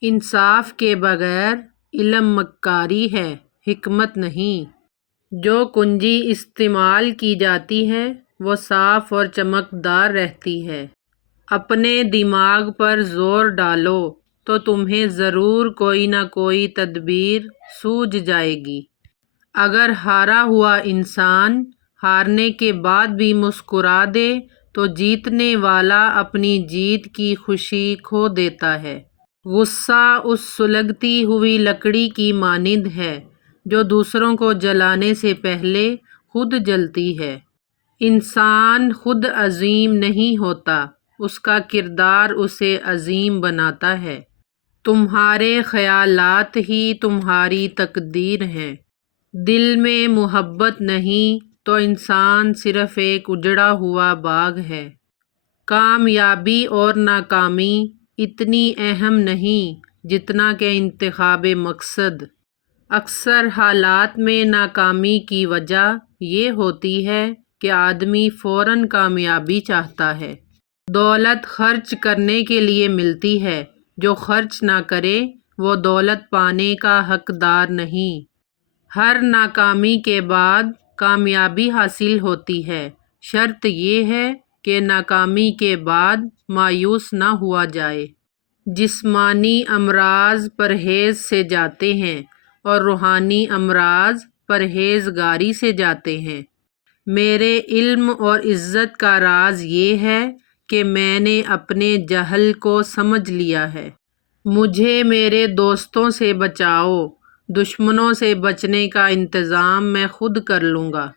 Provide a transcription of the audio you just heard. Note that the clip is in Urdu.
انصاف کے بغیر علم مکاری ہے، حکمت نہیں۔ جو کنجی استعمال کی جاتی ہے وہ صاف اور چمکدار رہتی ہے۔ اپنے دماغ پر زور ڈالو تو تمہیں ضرور کوئی نہ کوئی تدبیر سوجھ جائے گی۔ اگر ہارا ہوا انسان ہارنے کے بعد بھی مسکرا دے تو جیتنے والا اپنی جیت کی خوشی کھو دیتا ہے۔ غصہ اس سلگتی ہوئی لکڑی کی مانند ہے جو دوسروں کو جلانے سے پہلے خود جلتی ہے۔ انسان خود عظیم نہیں ہوتا، اس کا کردار اسے عظیم بناتا ہے۔ تمہارے خیالات ہی تمہاری تقدیر ہیں۔ دل میں محبت نہیں تو انسان صرف ایک اجڑا ہوا باغ ہے۔ کامیابی اور ناکامی اتنی اہم نہیں جتنا کہ انتخاب مقصد۔ اکثر حالات میں ناکامی کی وجہ یہ ہوتی ہے کہ آدمی فوراً کامیابی چاہتا ہے۔ دولت خرچ کرنے کے لیے ملتی ہے، جو خرچ نہ کرے وہ دولت پانے کا حقدار نہیں۔ ہر ناکامی کے بعد کامیابی حاصل ہوتی ہے، شرط یہ ہے کہ ناکامی کے بعد مایوس نہ ہوا جائے۔ جسمانی امراض پرہیز سے جاتے ہیں اور روحانی امراض پرہیزگاری سے جاتے ہیں۔ میرے علم اور عزت کا راز یہ ہے کہ میں نے اپنے جہل کو سمجھ لیا ہے۔ مجھے میرے دوستوں سے بچاؤ، دشمنوں سے بچنے کا انتظام میں خود کر لوں گا۔